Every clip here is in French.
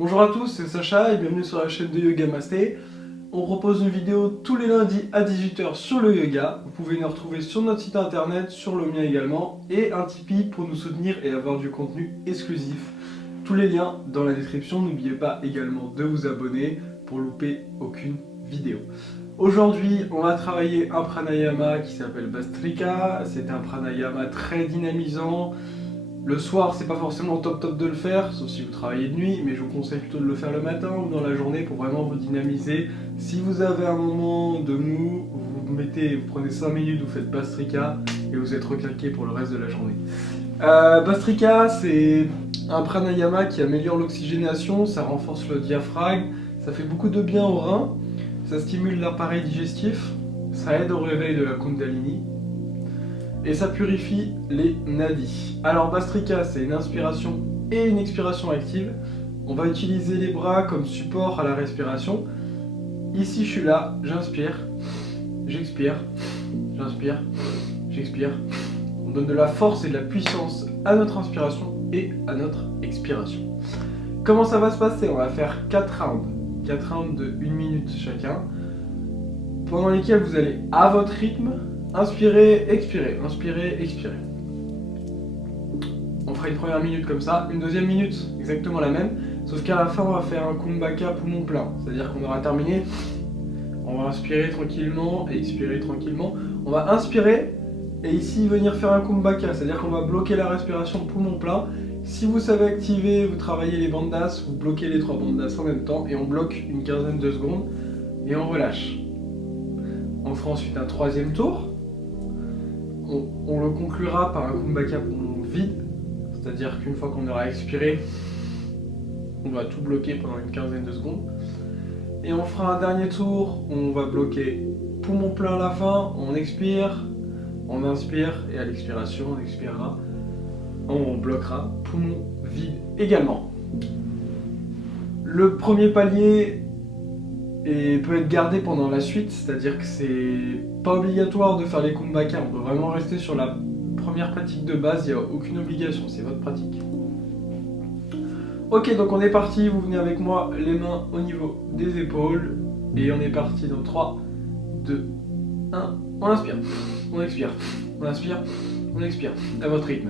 Bonjour à tous, c'est Sacha et bienvenue sur la chaîne de Yoga Masté. On propose une vidéo tous les lundis à 18 h sur le yoga. Vous pouvez nous retrouver sur notre site internet, sur le mien également, et un Tipeee pour nous soutenir et avoir du contenu exclusif. Tous les liens dans la description, n'oubliez pas également de vous abonner pour louper aucune vidéo. Aujourd'hui, on va travailler un pranayama qui s'appelle Bhastrika. C'est un pranayama très dynamisant. Le soir, c'est pas forcément top de le faire, sauf si vous travaillez de nuit, mais je vous conseille plutôt de le faire le matin ou dans la journée pour vraiment vous dynamiser. Si vous avez un moment de mou, vous prenez 5 minutes, vous faites Bhastrika et vous êtes reclaqué pour le reste de la journée. Bhastrika, c'est un pranayama qui améliore l'oxygénation, ça renforce le diaphragme, ça fait beaucoup de bien aux reins, ça stimule l'appareil digestif, ça aide au réveil de la Kundalini. Et ça purifie les nadis. Alors Bhastrika, c'est une inspiration et une expiration active. On va utiliser les bras comme support à la respiration. Ici je suis là, j'inspire, j'expire, j'inspire, j'expire. On donne de la force et de la puissance à notre inspiration et à notre expiration. Comment ça va se passer? On va faire 4 rounds. 4 rounds de 1 minute chacun, pendant lesquels vous allez à votre rythme inspirez, expirez, inspirez, expirez. On fera une première minute comme ça, une deuxième minute exactement la même, sauf qu'à la fin on va faire un kumbhaka poumon plein, c'est-à-dire qu'on aura terminé, on va inspirer tranquillement et expirer tranquillement. On va inspirer et ici venir faire un kumbhaka, c'est-à-dire qu'on va bloquer la respiration poumon plein. Si vous savez activer, vous travaillez les bandas, vous bloquez les 3 bandas en même temps et on bloque une quinzaine de secondes et on relâche. On fera ensuite un troisième tour. On le conclura par un kumbhaka poumon vide, c'est-à-dire qu'une fois qu'on aura expiré, on va tout bloquer pendant une quinzaine de secondes. Et on fera un dernier tour, on va bloquer poumon plein à la fin, on expire, on inspire, et à l'expiration, on expirera, on bloquera poumon vide également. Le premier palier peut être gardé pendant la suite, c'est-à-dire que c'est pas obligatoire de faire les kumbhaka, on peut vraiment rester sur la première pratique de base, il n'y a aucune obligation, c'est votre pratique. Ok, donc on est parti, vous venez avec moi, les mains au niveau des épaules, et on est parti dans 3, 2, 1, on inspire, on expire, on inspire, on expire, à votre rythme.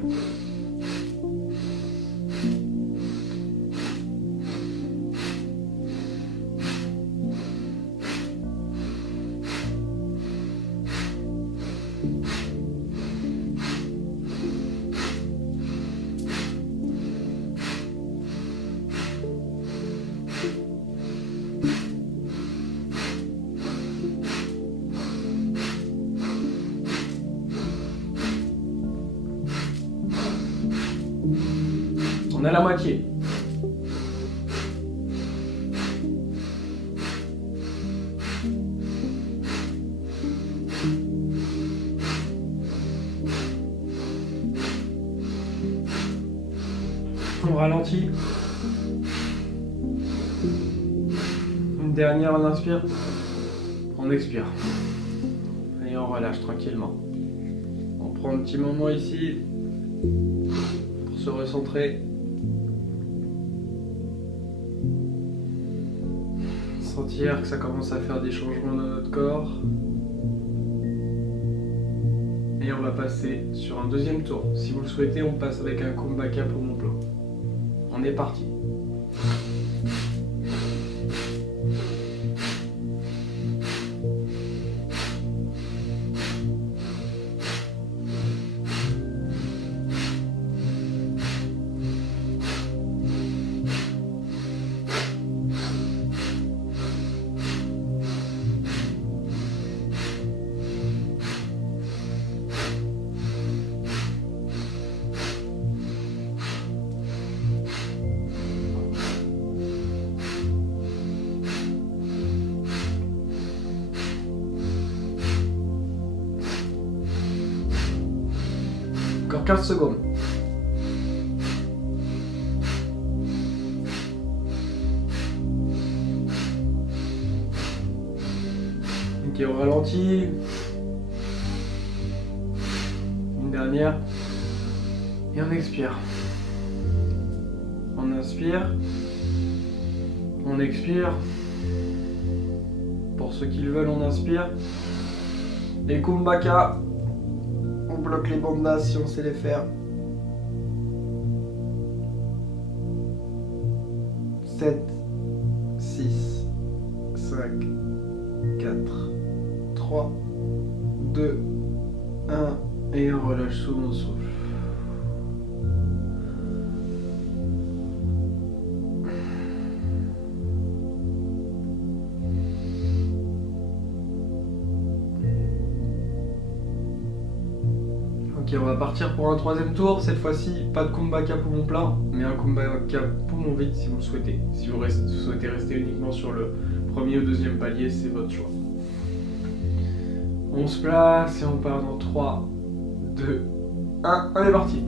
On a la moitié. On ralentit. Une dernière, on inspire. On expire. Et on relâche tranquillement. On prend un petit moment ici pour se recentrer. Sentir que ça commence à faire des changements dans notre corps. Et on va passer sur un deuxième tour. Si vous le souhaitez, on passe avec un kumbhaka poumon plein. On est parti. Encore 15 secondes. Ok, on ralentit. Une dernière. Et on expire. On inspire. On expire. Pour ceux qui le veulent, on inspire. Et Kumbhaka. On bloque les bandas si on sait les faire. 7, 6, 5, 4, 3, 2, 1. Et on relâche sous mon souffle. Ok, on va partir pour un troisième tour. Cette fois-ci, pas de Kumbhaka poumon plein, mais un Kumbhaka poumon vide si vous le souhaitez. Si vous souhaitez rester uniquement sur le premier ou deuxième palier, c'est votre choix. On se place et on part dans 3, 2, 1. On est parti.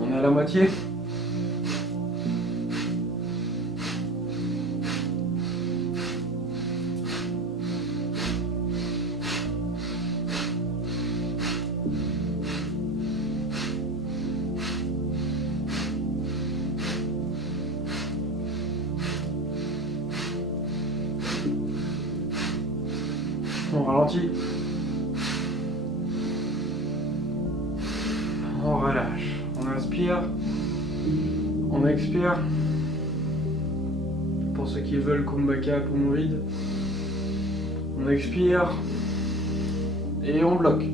On est à la moitié. On ralentit. On relâche. On inspire. On expire. Pour ceux qui veulent Kumbhaka poumon vide. On expire. Et on bloque.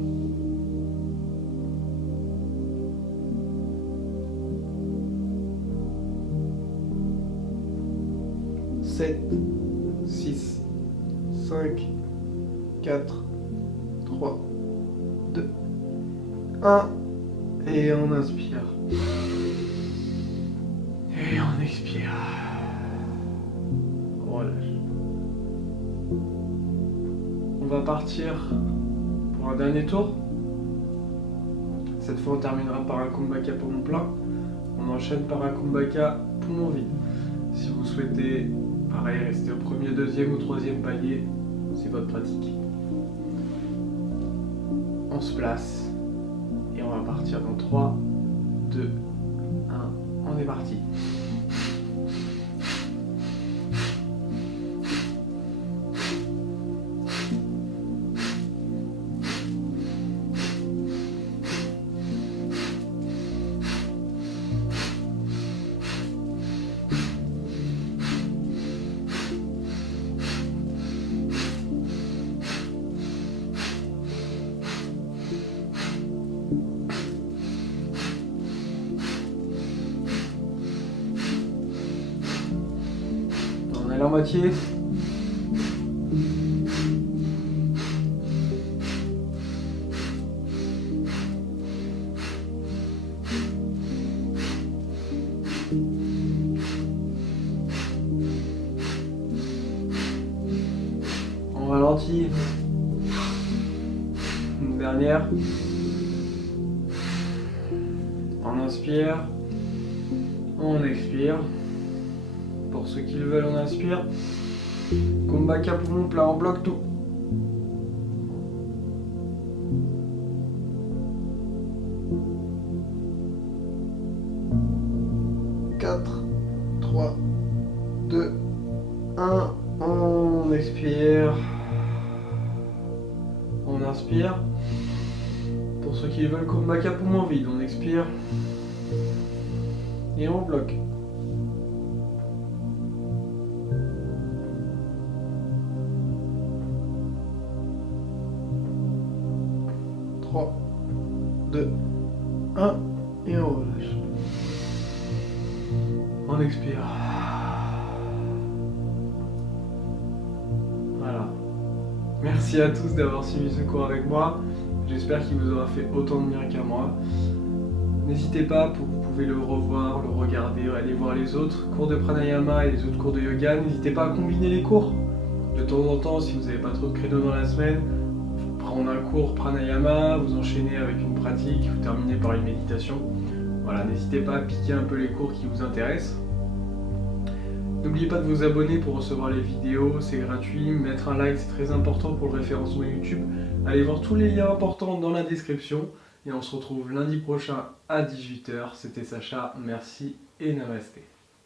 Sept, 6, 5, 4, 3, 2, 1. Et on inspire. Et on expire. On relâche. On va partir pour un dernier tour. Cette fois, on terminera par un Kumbhaka poumon plein. On enchaîne par un Kumbhaka poumon vide. Si vous souhaitez, pareil, rester au premier, deuxième ou troisième palier, c'est votre pratique. On se place et on va partir dans 3, 2, 1. On est parti. On est à la moitié. On ralentit. Une dernière. On inspire. On expire. Pour ceux qui le veulent, on inspire. Kumbhaka poumon plein, on bloque tout. Quatre, 3, 2, 1. On expire. On inspire. Pour ceux qui veulent Kumbhaka poumon vide, on expire. Et on bloque. 3, 2, 1. Et on relâche. On expire. Voilà. Merci à tous d'avoir suivi ce cours avec moi. J'espère qu'il vous aura fait autant de bien qu'à moi. N'hésitez pas, vous pouvez le revoir, le regarder, aller voir les autres cours de pranayama et les autres cours de yoga. N'hésitez pas à combiner les cours. De temps en temps, si vous n'avez pas trop de créneaux dans la semaine, en un cours pranayama, vous enchaînez avec une pratique, vous terminez par une méditation. Voilà, n'hésitez pas à piquer un peu les cours qui vous intéressent. N'oubliez pas de vous abonner pour recevoir les vidéos, c'est gratuit. Mettre un like, c'est très important pour le référencement YouTube. Allez voir tous les liens importants dans la description. Et on se retrouve lundi prochain à 18 h. C'était Sacha, merci et namasté.